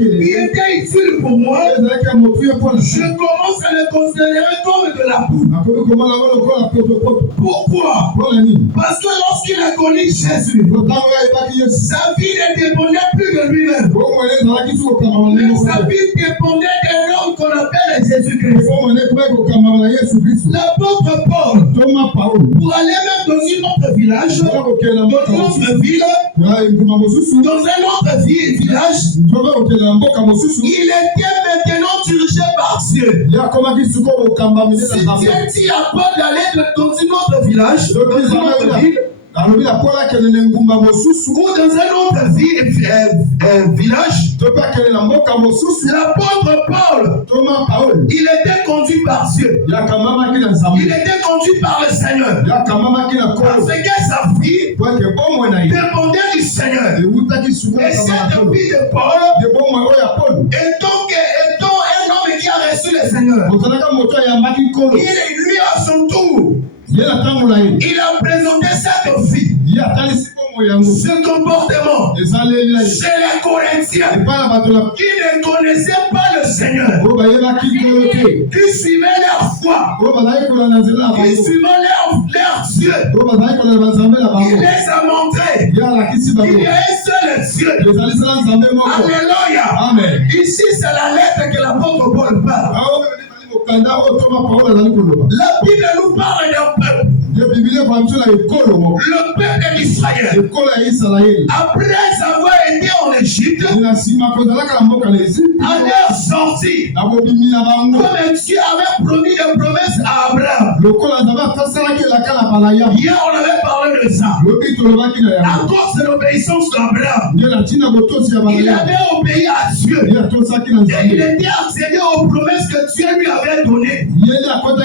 il était utile pour moi. Je commence à le considérer comme de la poudre. Pourquoi? Parce que lorsqu'il a connu Jésus, sa vie ne dépendait plus de lui-même. Mais sa vie dépendait d'un homme qu'on appelle Jésus-Christ. L'apôtre Paul, pour aller même dans une autre village, dans une autre ville, dans un autre village, il était maintenant dirigé par Dieu. Si Dieu dit à Paul d'aller dans une autre village, dans une autre ville, ou dans un autre village, l'apôtre Paul, il était conduit par Dieu. Il était conduit par le Seigneur. Parce que sa vie dépendait du Seigneur. Et cette vie de Paul, étant un homme qui a reçu le Seigneur, lui à son tour, il a présenté cette vie, ce comportement chez les Corinthiens qui ne connaissaient pas le Seigneur, qui suivaient leur foi, qui suivaient leur Dieu. Il les a montrés qu'il y a un seul Dieu. Alléluia. Amen. Ici, c'est la lettre que l'apôtre Paul parle. La Bible nous parle d'un peuple. Le peuple d'Israël. Après avoir été en Égypte, à leur sortie, comme Dieu avait promis une promesse à Abraham. Hier, on avait parlé de ça. À cause de l'obéissance d'Abraham, il avait obéi à Dieu. Et il était accédé aux promesses que Dieu lui avait données. Comme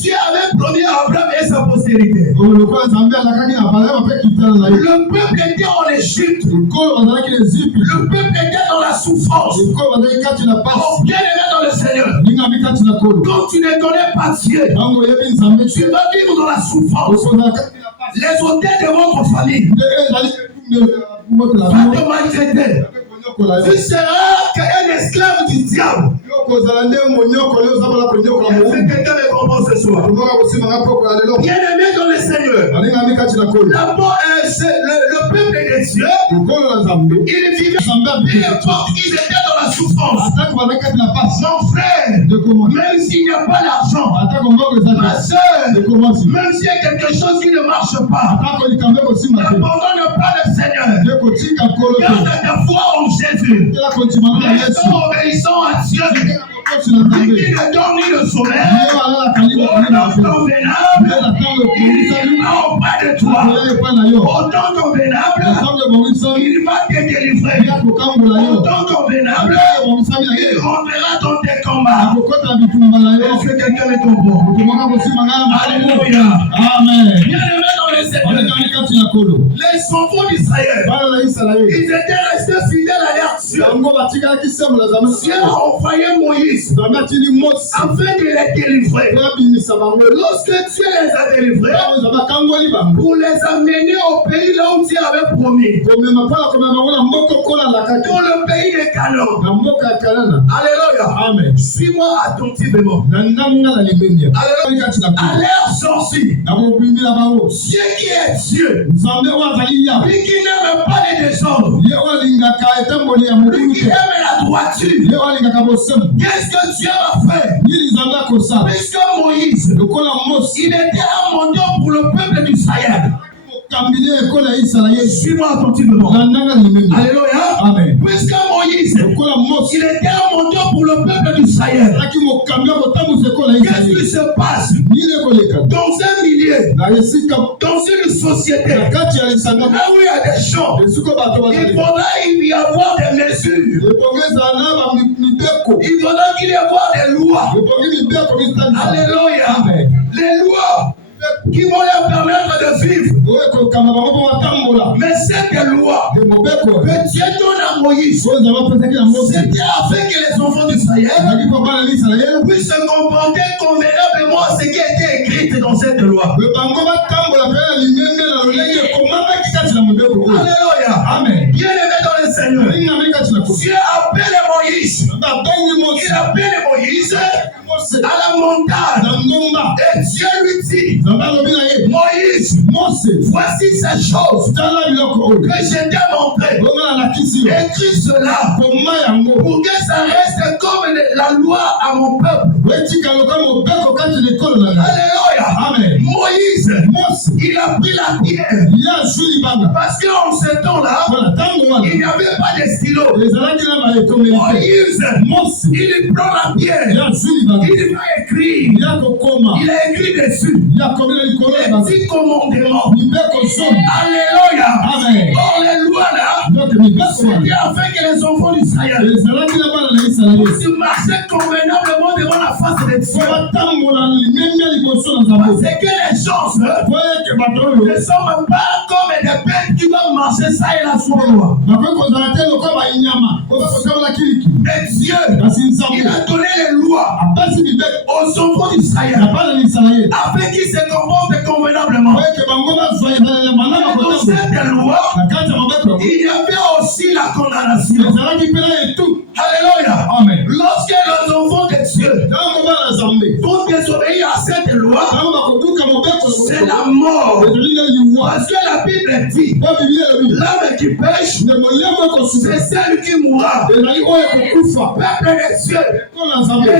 Dieu avait promis à Abraham et sa postérité. Le peuple était en Égypte. Le peuple était dans la souffrance. Bien aimé dans le Seigneur. Quand tu ne connais pas Dieu, tu vas vivre dans la souffrance. Les hôtels de votre famille vont te maltraiter. Tu seras un esclave du diable. Est-ce que quelqu'un me comprend ce soir? Bien aimé dans le Seigneur. D'abord, le peuple de Dieu, il vivait, peu importe qu'ils étaient dans la souffrance. Mon frère, même s'il n'y a pas d'argent, ma soeur, même s'il y a quelque chose qui ne marche pas, n'abandonne pas le Seigneur. Garde ta foi en Jésus. Restons obéissants à Dieu. Qui ne donne ni le sommeil, autant convenable, il va auprès de toi. Autant convenable, il va te délivrer. Autant convenable, il rentrera dans tes combats. Est-ce que quelqu'un me comprend? Alléluia. Amen. Bien-aimé dans le Seigneur, les enfants d'Israël, ils étaient restés fidèles à leur Dieu. Dieu a envoyé Moïse afin de les délivrer. Lorsque Dieu les a délivrés, pour les amener au pays là où Dieu avait promis, dans le pays de Canaan. Alléluia. Amen. Suis-moi attentivement. Alléluia. À leur sortie, Dieu qui est Dieu, lui qui n'aime pas les désordres, lui qui aime la droiture. Qu'est-ce que Dieu a fait? Puisque Moïse, il était un mentor pour le peuple d'Israël. Suis-moi attentivement. Alléluia. Amen. Puisque Moïse, il était un mentor pour le peuple d'Israël. Qu'est-ce qui se passe dans un milieu, dans une société, là où il y a des gens, il faudra y avoir des mesures. Il faudra qu'il y ait des lois. Alléluia. Les lois qui vont leur permettre de vivre. Mais cette loi que Dieu donne à Moïse, c'était afin que les enfants d'Israël puissent se comporter convenablement à ce qui a été écrit dans cette loi. Alléluia. Dieu appelle Moïse. Il appelle Moïse à la montagne. Et Dieu lui dit, Moïse, voici ces choses que je t'ai montrées. Écris cela pour que ça reste comme la loi à mon peuple. Alléluia. Amen. Moïse, il a pris la pierre. Parce qu'en ce temps-là, il n'y avait pas de stylo. Moïse, il prend la pierre. Il va écrire. Il a écrit dessus les 10 commandements. Alléluia. Amen. Or les lois là, c'était afin que les enfants d'Israël puissent marcher convenablement devant la face de Dieu. Parce que les choses ne sont pas comme des bêtes qui doivent marcher ça et là sur le loi. Mais Dieu, il a donné les lois aux enfants d'Israël afin qu'ils se comportent convenablement. Et dans cette loi, il y avait aussi la condamnation. Alléluia. Amen. Lorsque les enfants de Dieu vont désobéir à cette loi, c'est la mort. Parce que la Bible dit, l'homme qui pêche, c'est celle qui mourra. Peuple de Dieu,